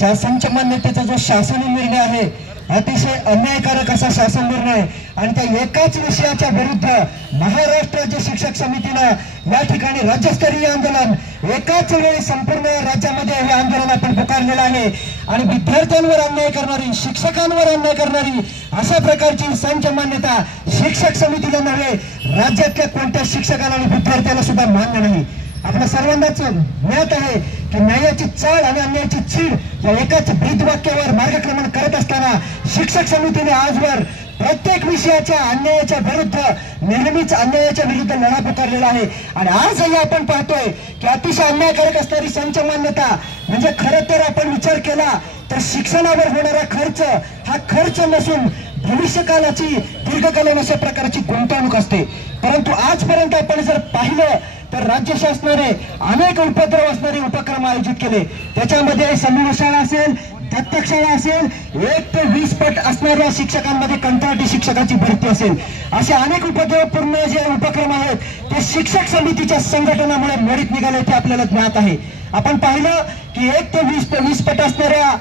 शासनच्या मान्यतेचा जो शासनी निर्णय आहे अतिशय अन्यायकारक असा शासन निर्णय आणि त्या एकाच विषयाच्या विरुद्ध महाराष्ट्र राज्य शिक्षक समितीनं या ठिकाणी राज्यस्तरीय आंदोलन एकाच वेळी संपूर्ण राज्यामध्ये हे आंदोलन आपण पुकारलेलं आहे आणि विद्यार्थ्यांवर अन्याय करणारी शिक्षकांवर अन्याय करणारी अशा प्रकारची संच मान्यता शिक्षक समितीला नव्हे राज्यातल्या कोणत्या शिक्षकाला आणि विद्यार्थ्याला सुद्धा मान्य नाही। आपल्या सर्वांनाच ज्ञात आहे की न्यायाची चाळ आणि अन्यायाची चीड या एकाच ब्रीदवाक्यावर मार्गक्रमण करत असताना शिक्षक समितीने आजवर प्रत्येक विषयाच्या अन्यायाच्या विरुद्ध नेहमीच अन्यायाच्या विरुद्ध लढा पुकारलेला आहे आणि आजही आपण पाहतोय की अतिशय अन्यायकारक असणारी संच मान्यता म्हणजे खरं तर आपण विचार केला तर शिक्षणावर होणारा खर्च हा खर्च नसून भविष्यकालाची दीर्घकालीन अशा प्रकारची गुंतवणूक असते। परंतु आजपर्यंत आपण जर पाहिलं तर राज्य शासनाने अनेक उपद्रव असणारे उपक्रम आयोजित केले। त्याच्यामध्ये समूह शाळा असेल दत्तक शाळा असेल 1 ते 20 पट असणाऱ्या शिक्षकांमध्ये कंत्राटी शिक्षकाची भरती असेल असे अनेक उपद्रवपूर्ण जे उपक्रम आहेत ते शिक्षक समितीच्या संघटनामुळे मोडीत निघाले ते आपल्याला ज्ञात आहे। आपण पाहिलं की 1 ते 20 पट असणाऱ्या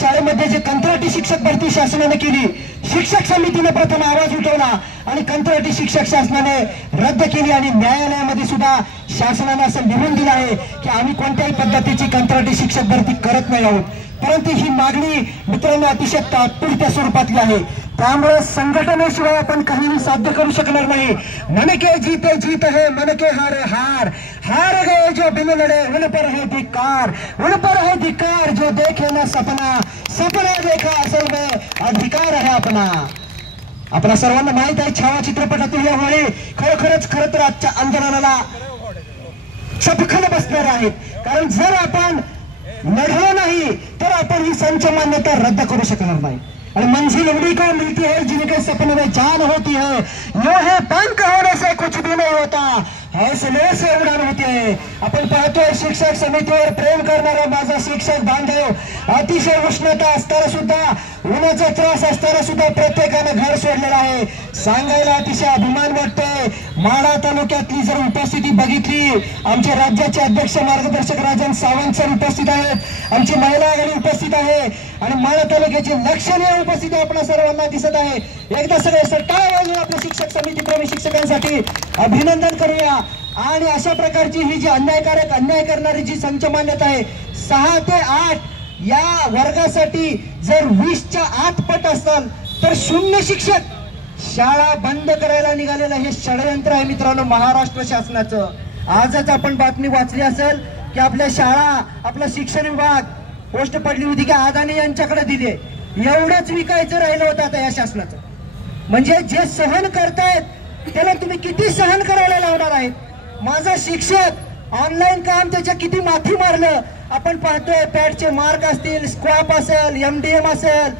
शाळेमध्ये जे कंत्राटी शिक्षक भरती शासनाने केली शिक्षक समितीने प्रथम आवाज उठवला आणि कंत्राटी शिक्षक शासनाने रद्द केली आणि न्यायालयामध्ये सुद्धा शासनाने असं लिहून दिलं आहे की आम्ही कोणत्याही पद्धतीची कंत्राटी शिक्षक भरती करत नाही आहोत। परंतु ही मागणी मित्रांनो अतिशय तात्पुरत्या स्वरूपातली आहे त्यामुळे संघटनेशिवाय आपण काहीही साध्य करू शकणार नाही। मन के जीते जीत है मन के हारे हार हार गए जो बिन लड़े उन पर है धिक्कार जो देखे ना सपना सपना देखा असल में अधिकार है अपना। आपल्या सर्वांना माहित आहे छावा चित्रपटातील या वेळी खरोखरच खरं तर आजच्या आंदोलनाला चपखल बसणार आहेत कारण जर आपण लढलो नाही तर आपण ही संच मान्यता रद्द करू शकणार नाही और मंजिल उड़ी को मिलती है जिनके सपने में जान होती है यो है पंख होने से कुछ भी नहीं होता हौसले से उड़ान होती है। आपण पाहतोय शिक्षक समितीवर प्रेम करणारा माझा शिक्षक बांधव अतिशय उष्णता असताना सुद्धा उन्हाचा त्रास असताना सुद्धा प्रत्येकाने घर सोडलेलं आहे। सांगायला अतिशय अभिमान वाटतोय माढा तालुक्यातली जर उपस्थिती बघितली आमचे राज्याचे अध्यक्ष मार्गदर्शक राजन सावंत सर उपस्थित आहेत आमची महिला आघाडी उपस्थित आहे आणि माढा तालुक्याची लक्षणीय उपस्थिती आपल्या सर्वांना दिसत आहे। एकदा सगळे सट्टाळ वाजवून आपल्या शिक्षक समिती प्रेमी शिक्षकांसाठी अभिनंदन करूया आणि अशा प्रकारची ही जी अन्याय करणारी जी संच मान्यता आहे 6 ते 8 या वर्गासाठी जर 20च्या आत पट असेल तर 0 शिक्षक शाळा बंद करायला निघालेलं हे षडयंत्र आहे मित्रांनो महाराष्ट्र शासनाचं। आजच आपण बातमी वाचली असेल की आपल्या शाळा आपला शिक्षण विभाग पोस्ट पडली होती की अदानी यांच्याकडे दिले एवढंच विकायचं राहिलं होतं आता या शासनाचं। म्हणजे जे सहन करतायत त्याला तुम्ही किती सहन करायला लावणार आहेत। माझा शिक्षक ऑनलाईन काम त्याच्या किती माथी मारलं आपण पाहतोय पॅडचे मार्क असतील स्क्वॅप असेल MDM असेल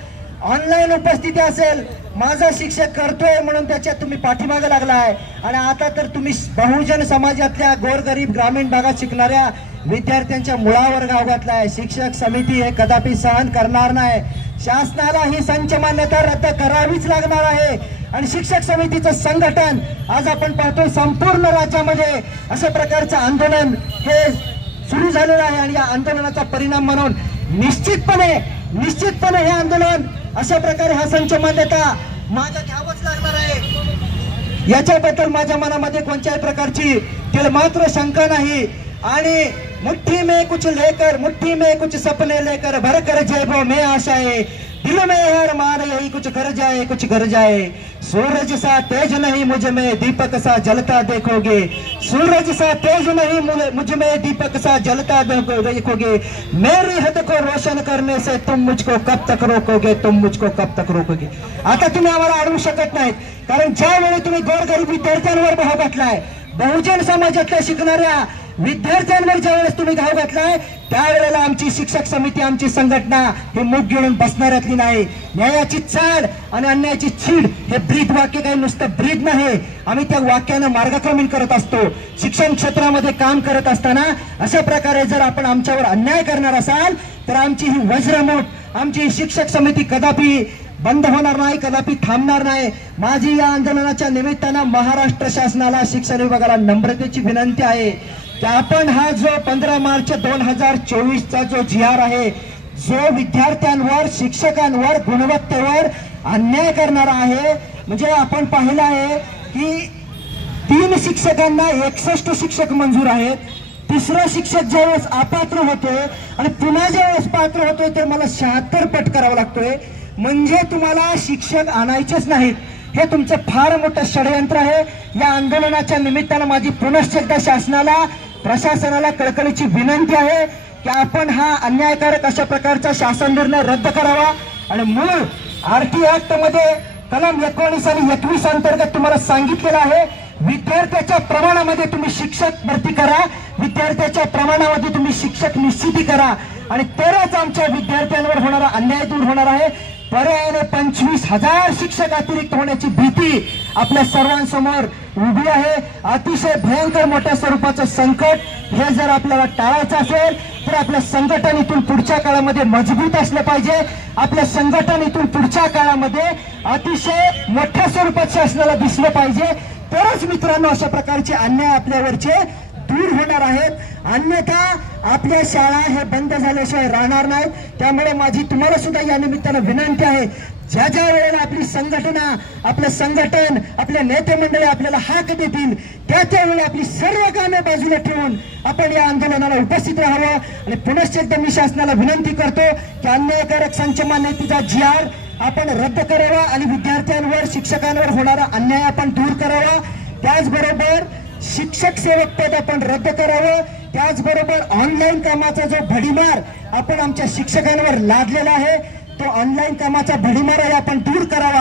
ऑनलाईन उपस्थिती असेल माझा शिक्षक करतोय म्हणून त्याच्यात तुम्ही पाठीमागे लागलाय आणि आता तर तुम्ही बहुजन समाजातल्या गोरगरीब ग्रामीण भागात शिकणाऱ्या विद्यार्थ्यांच्या मुळावर घाव घातलाय। शिक्षक समिती हे कदापि सहन करणार नाही शासनाला ही संच मान्यता रद्द करावीच लागणार आहे आणि शिक्षक समितीचं संघटन आज आपण पाहतोय संपूर्ण राज्यामध्ये अशा प्रकारचं आंदोलन हे सुरू झालेलं आहे आणि या आंदोलनाचा परिणाम म्हणून निश्चितपणे हे आंदोलन अशा प्रकारे हा संच मान्यता मागे घ्यावंच लागणार आहे याच्याबद्दल माझ्या मनामध्ये कोणत्याही प्रकारची तिळमात्र शंका नाही। आणि मुट्ठी में कुछ सपने लेकर भर कर जेबों में आशाएं दिल में हर मान यही कुछ कर जाए सूरज सा तेज नहीं मुझ में दीपक सा जलता देखोगे सूरज सा तेज नहीं मुझ में दीपक सा जलता देखोगे मेरी हद को रोशन करने से तुम मुझको कब तक रोकोगे। आता तुम्ही आम्हाला अडवू शकत नाहीत कारण ज्यावेळी तुम्ही गोरगरीब विद्यार्थ्यांवर भाव घातलाय बहुजन समाजातल्या शिकणाऱ्या विद्यार्थ्यांवर ज्यावेळेस तुम्ही घाव घातलाय त्यावेळेला आमची शिक्षक समिती आमची संघटना हे मुख घेऊन बसणाऱ्यातली नाही। न्यायाची चाड आणि अन्यायाची चीड हे ब्रीद वाक्य काही नुसतं ब्रीद नाही आम्ही त्या वाक्यानं मार्गक्रमण करत असतो। शिक्षण क्षेत्रामध्ये काम करत असताना अशा प्रकारे जर आपण आमच्यावर अन्याय करणार असाल तर आमची ही वज्रमूठ आमची ही शिक्षक समिती कदापि बंद होणार नाही कदापि थांबणार नाही। माझी या आंदोलनाच्या निमित्तानं महाराष्ट्र शासनाला शिक्षण विभागाला नम्रतेची विनंती आहे की आपण हा जो 15 मार्च 2024चा जो GR आहे, जो विद्यार्थ्यांवर, शिक्षकांवर, गुणवत्तेवर अन्याय करणारा आहे. म्हणजे आपण पाहिलं आहे की 3 शिक्षकांना 61 शिक्षक मंजूर आहेत. तिसरा शिक्षक ज्यावेळेस अपात्र होतोय आणि पुन्हा ज्यावेळेस पात्र होतोय ते मला 76 पट करावा लागतोय. म्हणजे तुम्हाला शिक्षक आणायचेच नाहीत. हे तुमचं फार मोठं षडयंत्र आहे. या आंदोलनाच्या निमित्तानं माझी पुनश्च एकदा शासनाला, प्रशासनाला कळकळीची विनंती आहे की आपण हा अन्यायकारक अशा प्रकारचा शासन निर्णय रद्द करावा आणि मूळ RT ऍक्ट मध्ये कलम 19 आणि 21 अंतर्गत तुम्हाला सांगितलेलं आहे, विद्यार्थ्याच्या प्रमाणामध्ये तुम्ही शिक्षक भरती करा, विद्यार्थ्याच्या प्रमाणामध्ये तुम्ही शिक्षक निश्चिती करा आणि तरच आमच्या विद्यार्थ्यांवर होणारा अन्याय दूर होणार आहे. पर्यायाने 25,000 शिक्षक अतिरिक्त होण्याची भीती आपल्या सर्वांसमोर उभी आहे. अतिशय भयंकर मोठ्या स्वरूपाचं संकट हे जर आपल्याला टाळायचं असेल तर आपलं संघटन इथून पुढच्या काळामध्ये मजबूत असलं पाहिजे. आपलं संघटन इथून पुढच्या काळामध्ये अतिशय मोठ्या स्वरूपात शासनाला दिसलं पाहिजे. तरच मित्रांनो अशा प्रकारचे अन्याय आपल्यावरचे दूर होणार आहेत. अन्यथा आपल्या शाळा हे बंद झाल्याशिवाय राहणार नाहीत. त्यामुळे माझी तुम्हाला सुद्धा या निमित्तानं विनंती आहे, ज्या ज्या वेळेला आपली संघटना, आपलं संघटन, आपले नेते मंडळी आपल्याला हाक देतील त्या त्यावेळी आपली सर्व कामे बाजूला ठेवून आपण या आंदोलनाला उपस्थित राहावं. आणि पुनश्च एकदा मी शासनाला विनंती करतो की अन्यायकारक संचमान नीतीचा GR आपण रद्द करावा आणि विद्यार्थ्यांवर, शिक्षकांवर होणारा अन्याय आपण दूर करावा. त्याचबरोबर शिक्षक सेवक पद आपण रद्द करावं. त्याचबरोबर ऑनलाईन कामाचा जो भडीमार आपण आमच्या शिक्षकांवर लादलेला आहे तो ऑनलाईन कामाचा भडीमार आपण दूर करावा.